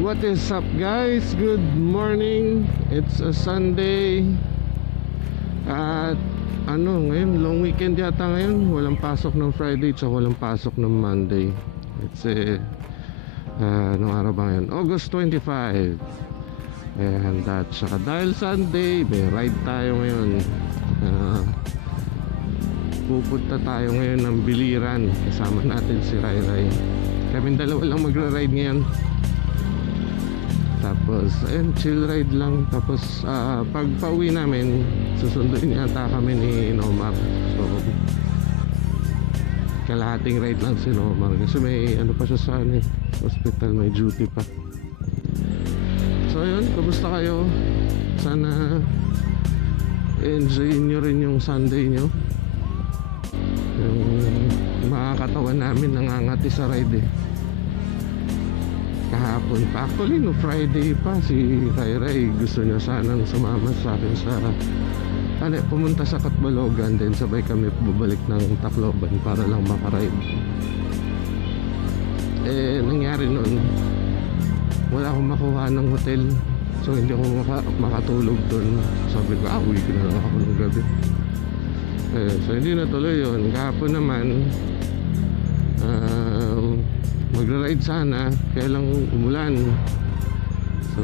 What is up guys? Good morning. It's a Sunday. At ngayon long weekend yata ngayon. Walang pasok ng Friday tsaka walang pasok ng Monday. It's anong araw ba ngayon? August 25. And at saka dahil Sunday, may ride tayo ngayon. Pupunta tayo ngayon ng Biliran. Kasama natin si Rai Rai. Kaming dalawa lang magra-ride ngayon. Tapos ayun, chill ride lang. Tapos pag pauwi namin, susunduin yata kami ni Nomar. So kalahating ride lang si Nomar kasi may ano pa siya sa hospital, may duty pa. So ayun, kumusta kayo? Sana enjoy nyo rin yung Sunday nyo. Yung mga katawan namin nangangati sa ride kahapon pa. Actually no Friday pa si Rai Rai gusto niya sanang sumama sa akin sa pumunta sa Katbalogan, then sabay kami bubalik ng Tacloban para lang makaride. Nangyari noon wala akong makuha ng hotel, so hindi ako makatulog doon. Sabi ko uwi ko na lang ako ng gabi. So hindi natuloy yun. Kahapon naman magra-ride sana, kaya lang umulan. So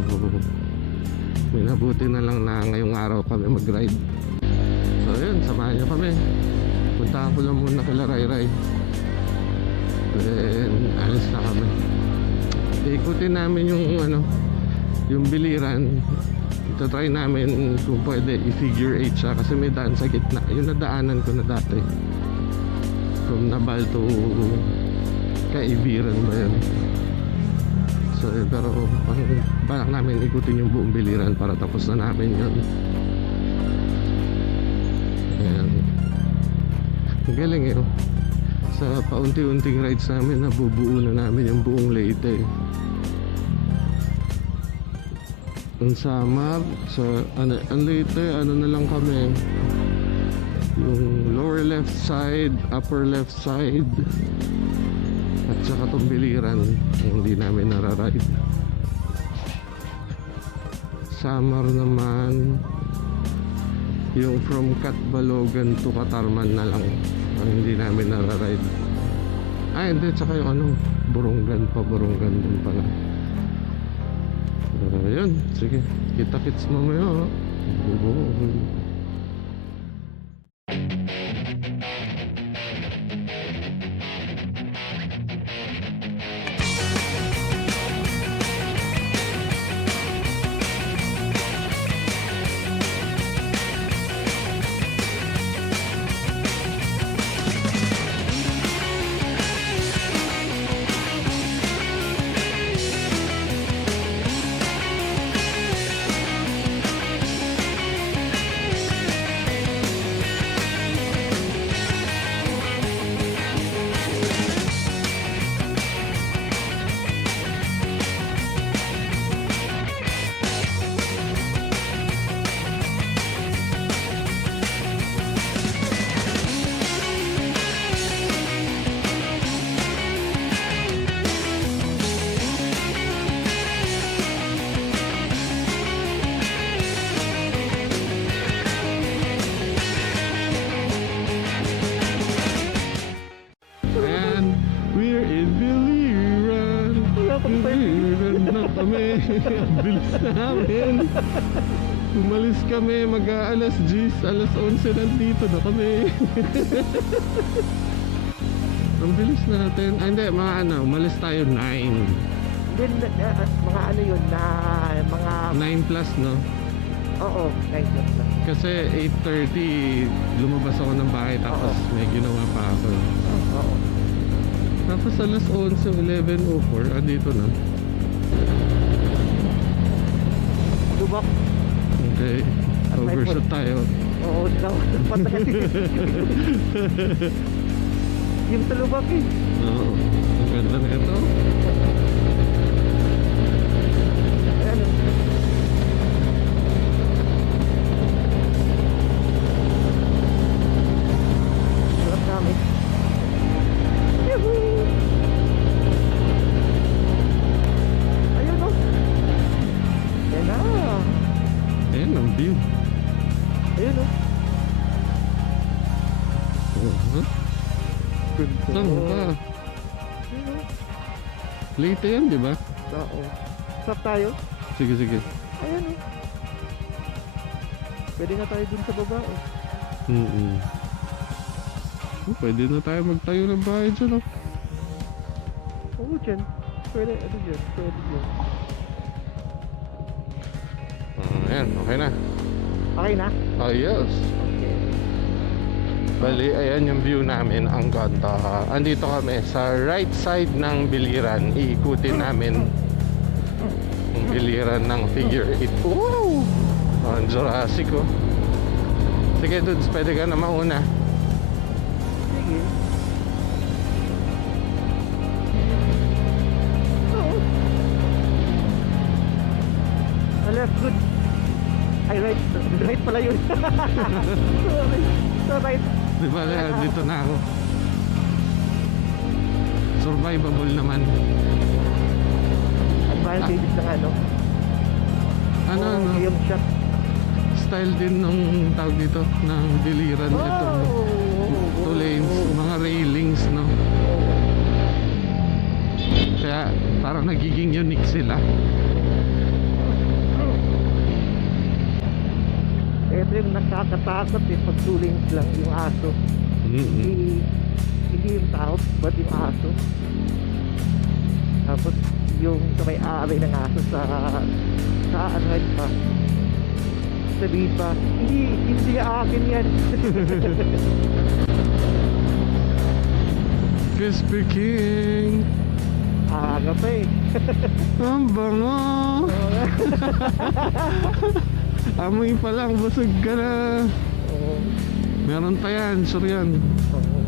may nabuti na lang na ngayong araw kami mag-ride. So yun, samahan nyo kami. Puntahan ko lang muna kila Rai Rai, then alis na kami. Ikutin namin yung Biliran. Ito try namin kung pwede i-figure 8 siya kasi may daan sa gitna. Yung nadaanan ko na dati from Nabal to Kaibiran ba yun. So pero balak namin ikutin yung buong Biliran para tapos na namin yun. Ayan, galing sa paunti-unting rides namin nabubuo na namin yung buong Leyte. Ang Samar sa ang Leyte, na lang kami, yung lower left side, upper left side, at saka itong Biliran hindi namin nararide. Samar naman yung from Katbalogan to Katarman na lang ang hindi namin nararide. Hindi, tsaka yung Burungan din pala. Yun, sige, kita-kits mamaya. Bilis namin. Umalis kami alas 10, alas 11 nandito na kami. Ang bilis natin. Hindi, umalis tayo 9. Then, mga yun na mga 9 plus, no? Oo, 9 plus na. Kasi 8:30 lumabas ako ng bahay, tapos may ginawa pa ako. Oo. Tapos alas 11, 11:04 andito na. Lubak. Okay, overshot tayo. Oo, patay. Yung sa lubak Oo, ang ganda na ito. Ayan. Sarap namin. Yuhuu! Ayun Ganda. Saan ka? Ayun, Late yan, di ba? oo. Stop tayo. Sige, sige. Ayan oh. Pwede na tayo dun sa baba oh. Pwede na tayo magtayo ng bahay dyan, oh. Oo dyan. Pwede, ano dyan? Pwede dyan. Ayan, okay na. Okay na? Oh, yes. Okay. Bali, ayan yung view namin. Ang ganda. Andito kami sa right side ng biliran. Iikutin namin yung biliran ng figure 8. Wow! Ang Jurassic, oh. Sige, dudes, pwede ka na mauna. Sige. Oo. Left, good. Ay, right. Right pala yun. Sorry. So, right. Di ba, dito na ako. Survivable naman. Advantage ng ano. Ano, Oo, ano? Yung shot. Style din nung tawag dito ng biliran. Itong two lanes, mga railings, no? Kaya parang nagiging unique sila. Ito yung nakakatakot eh, pag two lanes lang yung aso. Hindi yung tao, but yung aso. Tapos yung sa may-ari ng aso sa ano yun pa. Sabihin pa, hindi akin yan. Crispy King. Aga pa eh. Ang bango. Amoy pa lang, busog ka na. Oo. Meron pa yan, sure yan. Oo.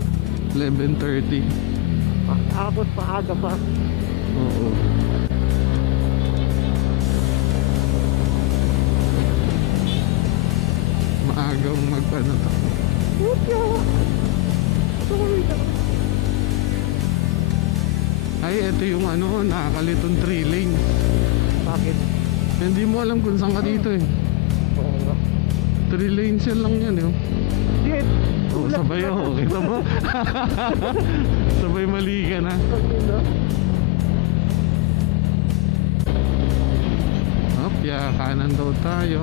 11:30. Tapos paaga pa. Oo. Maagang magpano to. Putya! Sorry na. Ay, ito yung ano, nakakalitong 3 lanes. Bakit? Hindi mo alam kung saan ka dito eh. Oo nga. 3 lanes yan lang yan eh. Shit! Oh, sabay ako, kita mo? Sabay mali ka na. Hop, ya, kanan daw tayo.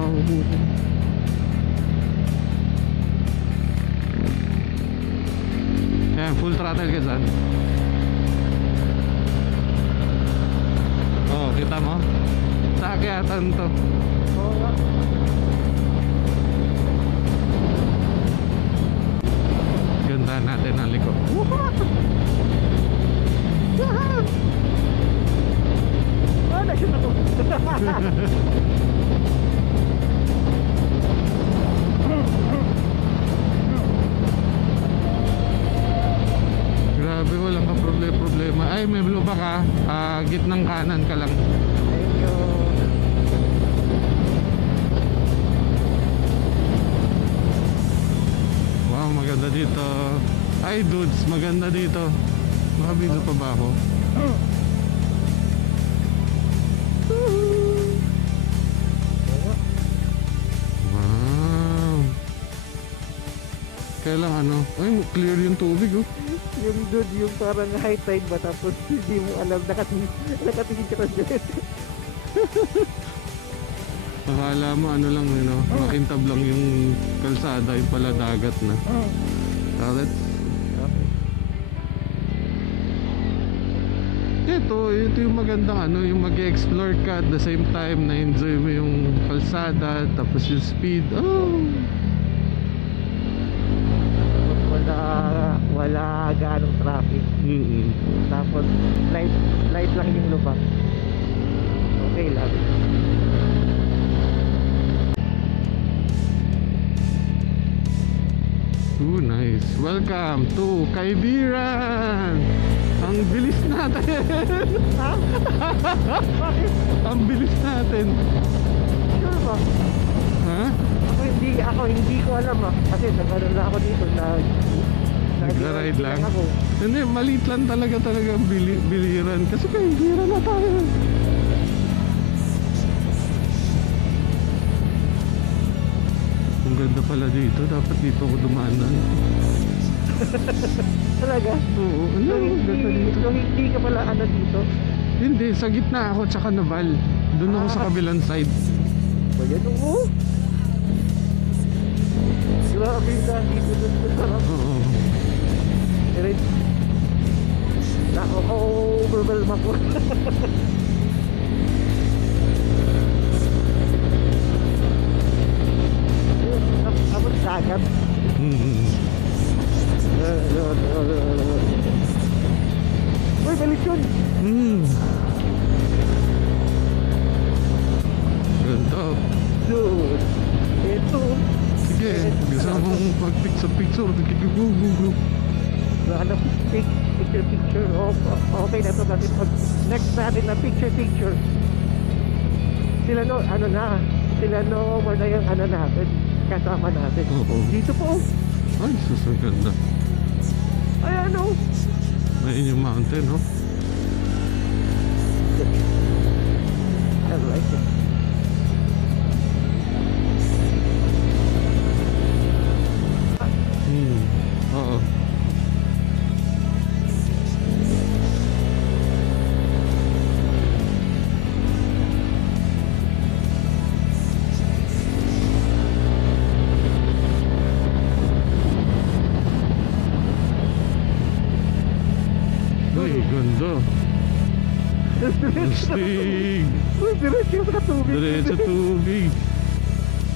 Yan, full throttle ka saan? Oh, kita mo? Sa akyatan to. Oo nga. Ganda natin ang liko. Ah, na-shoot ako. Grabe, walang ka problema. Ay, may lubak ka. Gitnang kanan ka lang. Thank you. Wow, maganda dito. Ay, dudes, maganda dito. Makabilo pa ba ako? Wow. Kailang ano? Ay, clear yung tubig, oh. Yung dude, yung parang high tide ba tapos hindi mo alam nakatingin ka na dyan. Akala mo ano lang, you know, makintab lang yung kalsada, yung pala dagat na. Let's ito yung magandang ano, yung mag-explore ka at the same time na enjoy mo yung kalsada tapos yung speed. Oh. Wala ganong traffic. Tapos light lang yung lubak. Okay lang. Oh, nice. Welcome to Kaibiran. Ang bilis natin. Ha? Bakit? Ang bilis natin. Sure ba? Ha? Ako hindi ko alam kasi nagkaroon na ako dito Nagra-ride lang? Ako. Hindi, maliit lang talaga ang biliran. Kasi Kaibiran na tayo. Ang ganda pala dito. Dapat dito ako dumaan na. Talaga? Oo, ano? Ganda dito. So hindi ka pala ano dito? Hindi, sa gitna ako tsaka Naval. Doon ako sa kabilang side. Ba yan oo? Grabe na dito doon sa sarap. Oo. Pero overwhelm ako. Tapos dagat. Hmm. Uy, galit yun. Hmm. Ganda. Dude. Ito. Sige, gusto mong pag-picture. Go. Ano, picture. Oh, okay na ito natin. Next natin na picture. Sila no, ano na. Sila no, wala yung ano natin. Kasama natin. Oo. Dito po. Ay, susaganda. Ay, ano. Ayun yung mountain, no? I like it. Hmm. Oo. Uy, ganda. Astig. Uy, diretso sa tubig. Diretso tubig.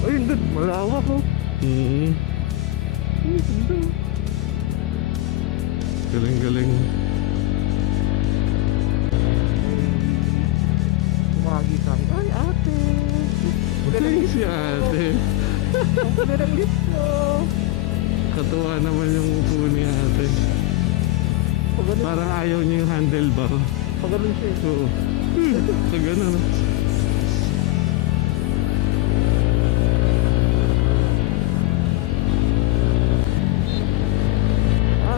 Uy, doon, malawak oh. Hmm. Uy, ganda. Galing. Tumagi sa akin. Ay, ate. Okay, si ate. Ang ganda ng lift mo. Katuwa naman yung upo ni ate. Pag ganun, Parang ayaw niya yung handlebar. pag ganun siya. Oo. Sa ganun.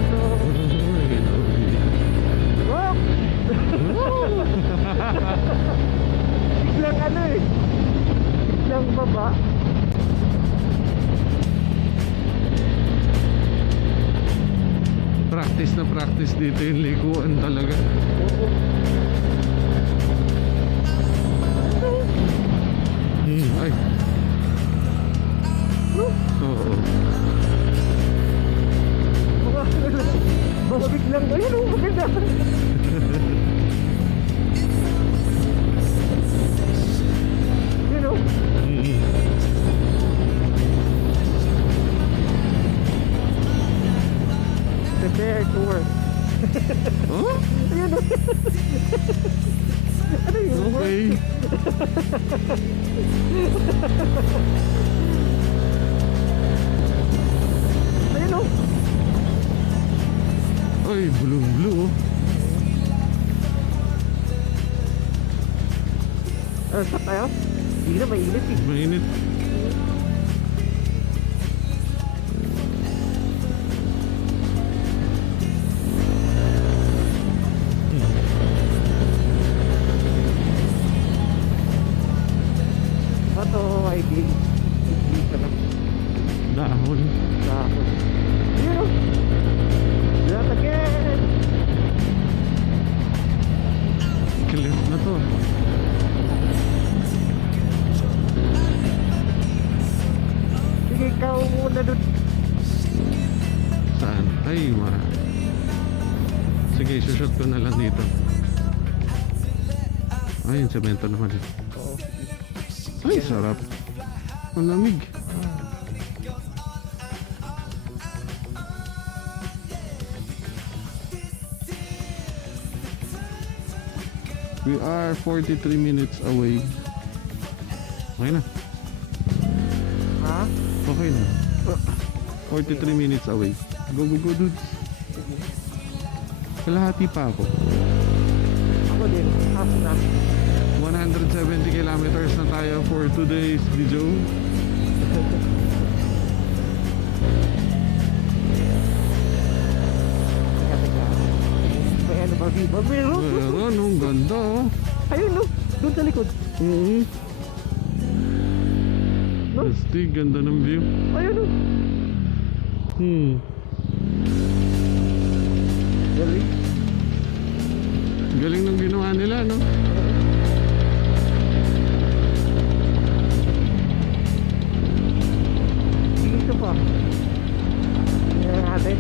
So, rock! Biglang ano eh. Biglang baba. Practice dito yung likuan talaga. Oo. Ay. Oo. Baka biglang, ayun oh, maganda. Yun oh. Prepare to work. Oh? Ayun oh. Ano yun? Okay. Ayun oh. Ay, blue. Saan tayo? Hindi na mainit eh. Mainit. Ito ay dito lang. Dahon. Dahon. Ayun oh. Not again. Cliff na to. Sige, ikaw muna dun. Saan? Ay, sige, isushoot ko na lang dito. Ay, yung semento naman. Oo. Ay, sarap. Malamig. We are 43 minutes away. Okay na. Ha? Okay na. 43 minutes away. Go, dudes. Sige. Kalahati pa ako. Ako din. Half na. 170 kilometers na tayo for today's video. Teka. May ano ba? Viva? Meron? Meron, ang ganda oh. Ayun no. Doon sa likod. No? Astig, ganda ng view. Ayun no. Galing ng ginawa nila, no? Dito pa. Tingnan natin.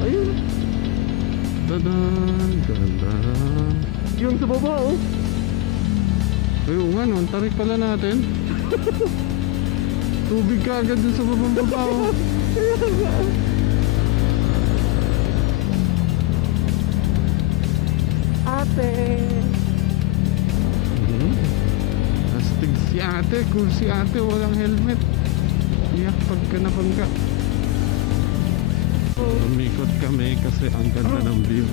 Ayun. Tada! Ganda! Yung sa baba, oh. Ayun nga, no? Ang tarik pala natin. Tubig ka agad dun sa babang baba, oh. Ate. Astig si ate. Kung si ate walang helmet, iyak pagka nabangga. Umikot kami kasi ang ganda ng view.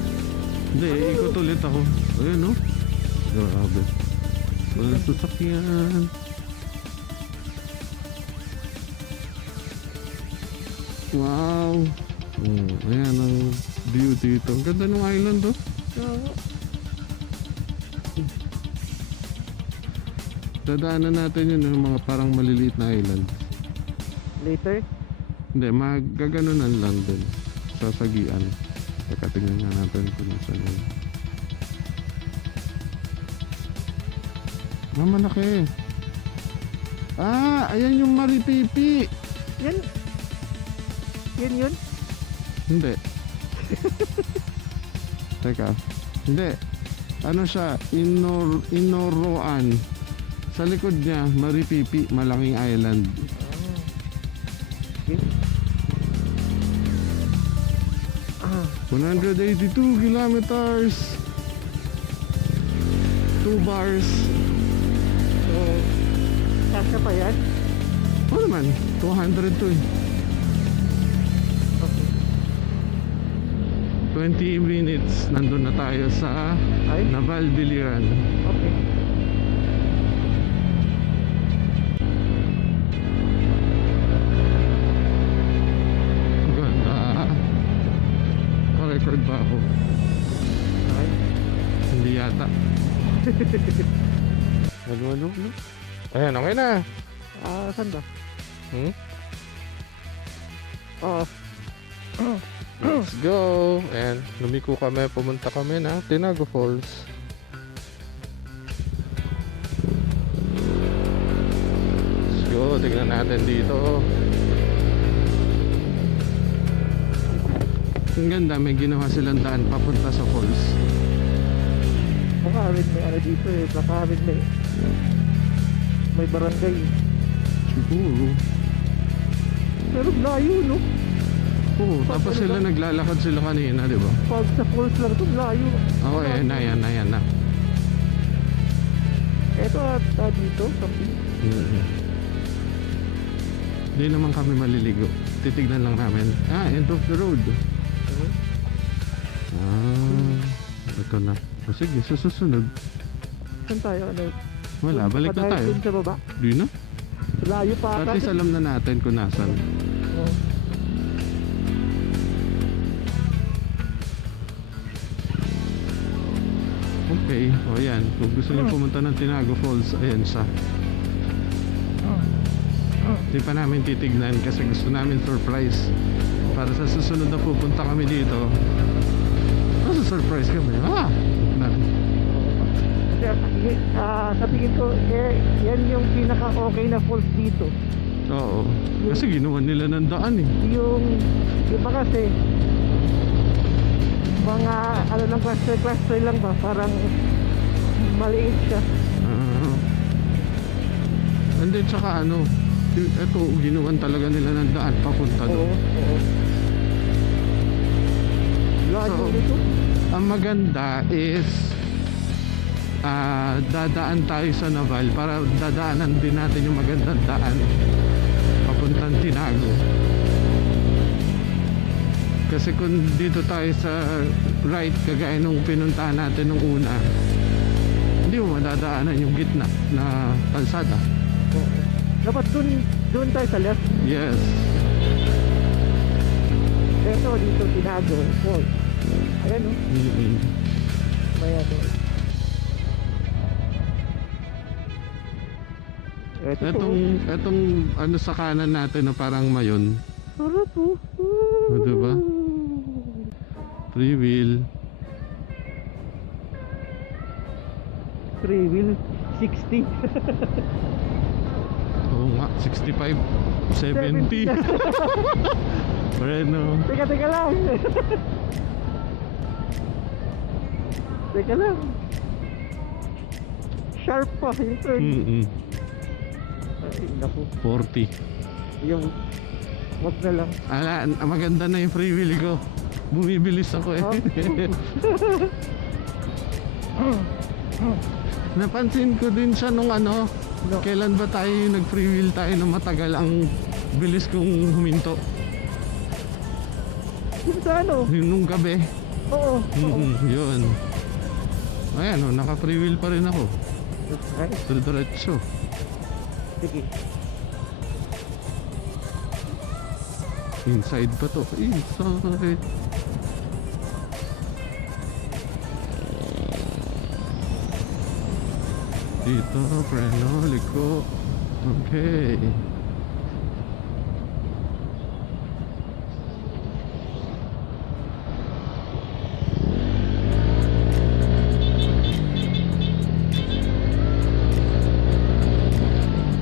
Hindi, ikot ulit ako. Ayun, no? Grabe. Walang sasakyan. Wow. Ayan ang view dito. Ang ganda ng island, oh. Dadaanan natin yun yung mga parang maliliit na island. Later. Hindi, magaganonan lang dun. Sasagian. Teka, tingnan nga natin kung saan yun. Malaki. Ayan yung Maripipi. Yan. Yan yun. Hindi. Teka. Hindi. Ano siya? Inoroan. Sa likod niya, Maripipi, malaking island. Okay. 182 kilometers. 2 bars. So, kasya pa yan? Oo naman, 200 to eh. Okay. 20 minutes, nandun na tayo sa Ay? Naval Biliran. Okay. Ganda. Pa-record ba ako? Ay. Hindi yata. Ano? Ayan, okay na. Saan ba? Oh. Let's go. And lumiko kami, pumunta kami na Tinago Falls. Let's go, tignan natin dito. Ang ganda, may ginawa silang daan papunta sa falls. Baka rin may ano dito eh. Baka rin may barangay. Siguro. Pero layo, no? Oo, tapos sila naglalakad sila kanina, di ba? Pag sa falls lang ito, layo. Oo, ayan na. Eto at dito, something. Hindi naman kami maliligo. Titignan lang namin. End of the road. Ito na. Sige, susunod. Saan tayo? Ano? Wala, balik na tayo. Dun sa baba. Di na? Layo pa At ata. least alam na natin kung nasan. Oh. Okay, o yan. Kung gusto niyo pumunta ng Tinago Falls, ayan siya. Hindi pa namin titignan kasi gusto namin surprise. Para sa susunod na pupunta kami dito, surprise kami. Na. Sa tingin ko, yan yung pinaka-okay na falls dito. Oo. Kasi ginawa nila ng daan eh. Yung iba kasi, mga ano lang cluster lang ba, parang maliit siya. And then tsaka ano, ito ginawan talaga nila ng daan papunta doon. Oo. Layo So, nito. ang maganda is dadaan tayo sa Naval para dadaanan din natin yung magandang daan papuntang Tinago. Kasi kung dito tayo sa right, kagaya nung pinuntahan natin nung una, hindi mo madadaanan yung gitna na kalsada. Oo. Dapat dun tayo sa left. Yes. Ito dito Tinago Falls. Ayan o. May ano. Etong ano sa kanan natin na parang mayon. Sarap po. O, diba? Free will. Free will 60. Oo nga, 65, 70. Bueno. Teka lang. Teka lang. Sharp pa yung turn. Ay, naku. 40. Yung wag na lang. Ala, maganda na yung free will ko. Bumibilis ako eh. Napansin ko din siya nung ano, No. kailan ba tayo yung nag-free will tayo na matagal ang bilis kong huminto? Yung sa ano? Yung nung gabi. Oo. Yun. Ayan o, naka-free will pa rin ako. Ay, Diretso. sige. Inside pa to. Inside. Dito, preno, liko. Okay.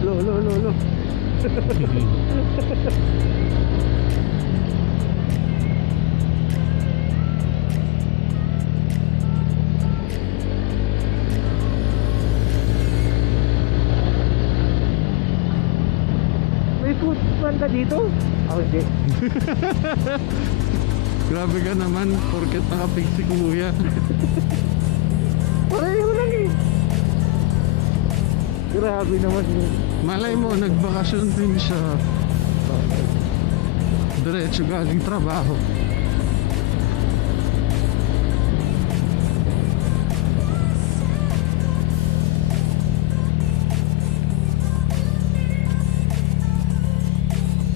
Lo. May footman ka dito? Ako hindi. Grabe ka naman, porket nakapig si kuya. Pareho lang eh. Grabe naman yun. Malay mo, nagbakasyon din siya. Diretso galing trabaho.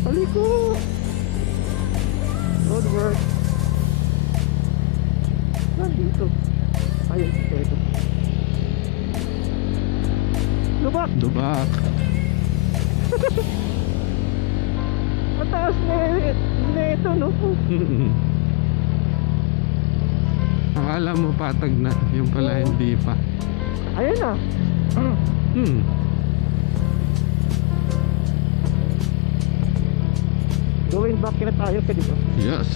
Paliko! Road work. Nandito. Ayun, ito. Lubak! Dubak. Mataas na ito, no? Akala mo patag na, yung pala hindi pa. Ayun na. Going back na tayo, pwede ba? Yes.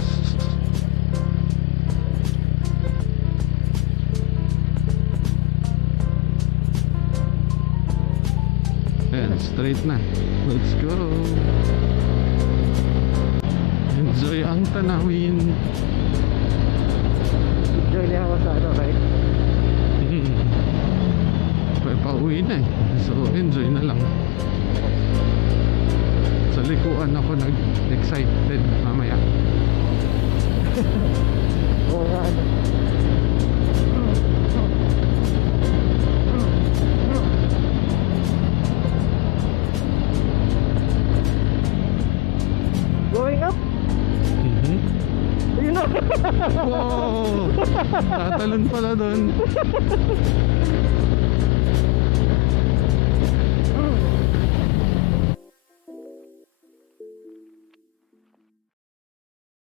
Ayan, straight na. Let's go. Enjoy ang tanawin. Enjoy na ako sa ano, right? Pauwi na eh. So enjoy na lang. Sa likuan ako nag-excited mamaya. Oo nga, ano. Going up? Ayun na. Wow! Tatalon pala doon.